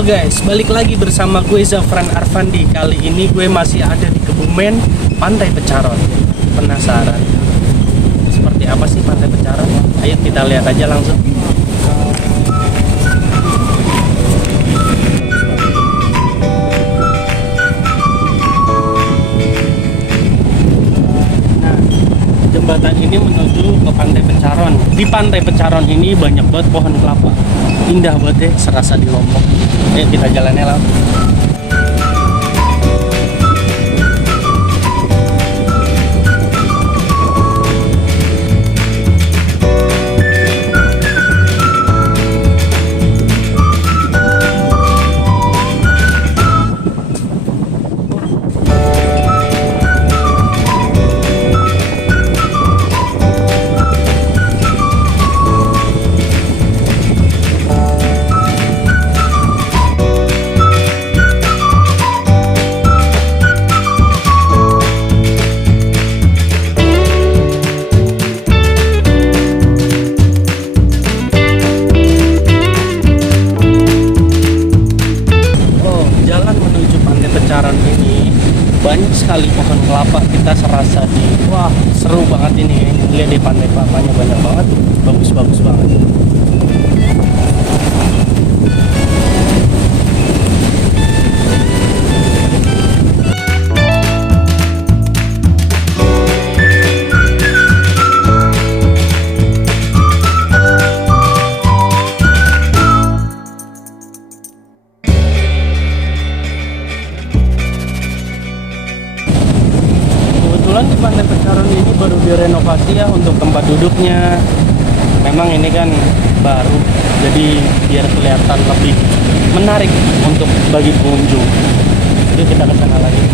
Halo guys, balik lagi bersama gue Zafran Arfandi. Kali ini gue masih ada di Kebumen, Pantai Pecaron. Penasaran seperti apa sih Pantai Pecaron? Ayo kita lihat aja langsung. Nah, jembatan ini menuju ke Pantai Pecaron. Di Pantai Pecaron ini banyak banget pohon kelapa. Indah banget deh, serasa di Lombok. Ayo kita jalannya lah. Ini banyak sekali pohon kelapa, kita serasa wah seru banget ini. Lihat di pantai kelapanya banyak banget, bagus-bagus banget. Di Pantai Pecaron ini baru direnovasi ya untuk tempat duduknya. Memang ini kan baru, jadi biar kelihatan lebih menarik untuk bagi pengunjung. Jadi kita ke sana lagi.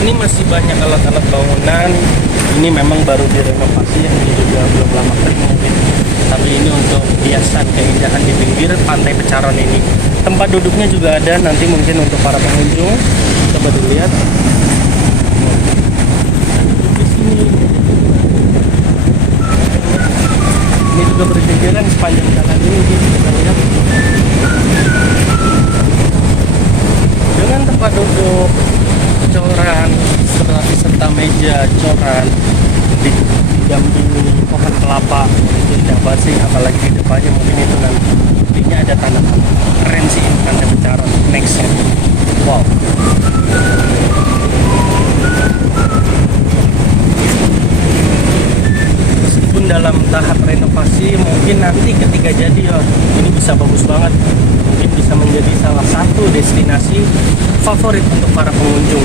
Ini masih banyak alat-alat bangunan. Ini memang baru direnovasi, yang ini juga belum lama mungkin. Tapi ini untuk hiasan keindahan di pinggir Pantai Pecaron ini. Tempat duduknya juga ada nanti mungkin untuk para pengunjung. Coba dilihat. Di sini. Ini juga berjejeran sepanjang jalan ini, kita lihat. Dengan tempat duduk, coran, serta meja coran didampingi pohon kelapa, itu indah banget sih. Apalagi di depannya mungkin itu nantinya ada tanaman keren sih Pantai Pecaron nextnya. Wow. Meskipun dalam tahap renovasi, mungkin nanti ketika jadi ya ini bisa bagus banget. Mungkin bisa menjadi salah satu destinasi favorit untuk para pengunjung.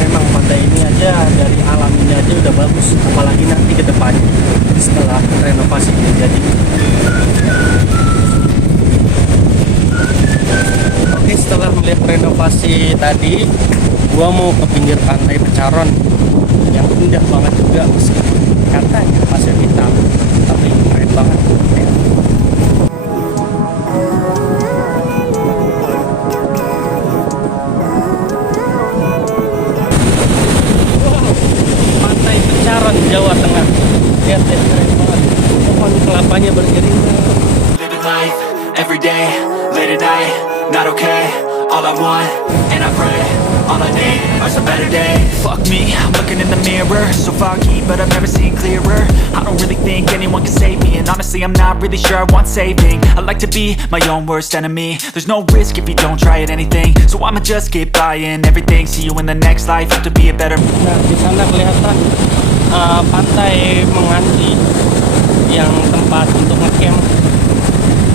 Memang pantai ini aja dari alamnya aja udah bagus, apalagi nanti ke depannya setelah renovasi ini jadi. Oke, setelah melihat renovasi tadi, gua mau ke pinggir Pantai Pecaron yang indah banget juga, meskipun katanya pasir hitam, tapi keren banget ya. Jawa Tengah, lihat deh, keren banget. Pohon kelapanya beriringan. Living life every day, late at night, not okay. All I want, and I pray, all I need are some better days. Fuck me, I'm looking in the mirror, so foggy, but I've never seen clearer. I don't really think anyone can save me, and honestly I'm not really sure I want saving. I like to be my own worst enemy. There's no risk if you don't try at anything, so I'ma just keep buying everything. See you in the next life, have to be a better. Nah, di sana kelihatan pantai Menganti yang tempat untuk ngecamp.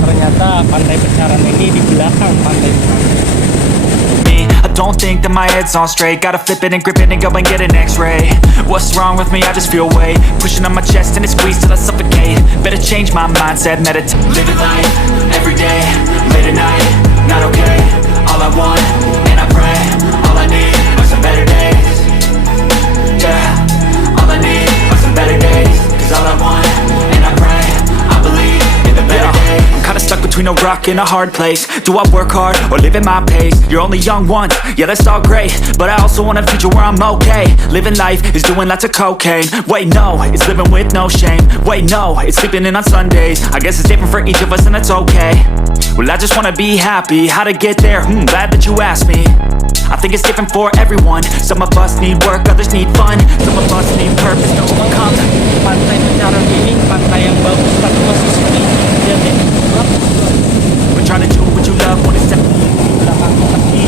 Ternyata Pantai Pecaron ini di belakang Pantai Menganti. I don't think that my head's on straight. Gotta flip it and grip it and go and get an x-ray. What's wrong with me? I just feel weight pushing on my chest and it squeezes till I suffocate. Better change my mindset, meditate. Living life every day, late at night, not okay. All I want, and I pray, all I need are some better days. Yeah, all I need are some better days. Cause all I want, and I pray, I believe in the better days. between a rock and a hard place. Do I work hard or live at my pace? You're only young once, yeah that's all great, but I also want a future where I'm okay. Living life is doing lots of cocaine. Wait no, it's living with no shame. Wait no, it's sleeping in on Sundays. I guess it's different for each of us and that's okay. Well I just wanna be happy, how to get there? Glad that you asked me. I think it's different for everyone. Some of us need work, others need fun. Some of us need purpose to overcome. Pantai Pecaron ini pantai yang bagus tapi masih sepi. Dia gelap. We're trying to do what you love when it's set. Belakang kaki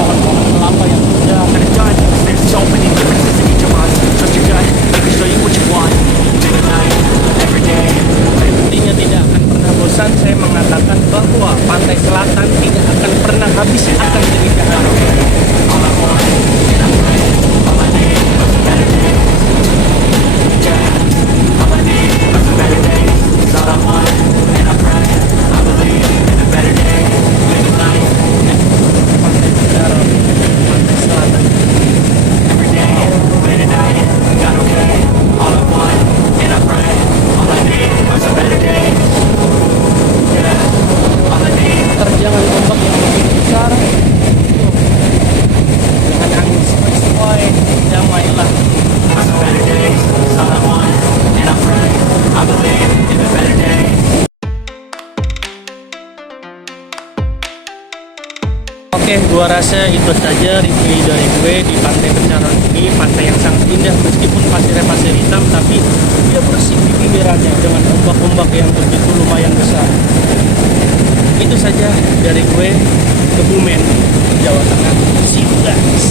pohon-pohon kelapa yang indah. Get it done, 'cause there's so many differences in each of us. Trust your gut, it can show you what you want. Day to night, every day. Intinya tidak akan pernah bosan saya mengatakan bahwa pantai selatan tidak akan pernah habis akan keindahan. All I want, and I pray, all I need is a better day. Yeah, all I need is a better day. It's all I want, and I pray, I believe in a better day. Living life, Pantai Pecaron, pantai selatan. every day, late at night, not okay. All I want, and I pray, all I need is a better day. Yeah, all I need. Terjangan ombak yang begitu besar. Dengan angin sepoi-sepoi, damailah. It's a better day, it's all I want, and I pray, I believe in a better day. Oke, gua rasa itu saja review dari gue di Pantai Pecaron ini. Pantai yang sangat indah meskipun pasirnya pasir hitam, tapi dia bersih di pinggirannya dengan ombak-ombak yang begitu lumayan besar. Itu saja dari gue, Kebumen, Jawa Tengah. See you guys.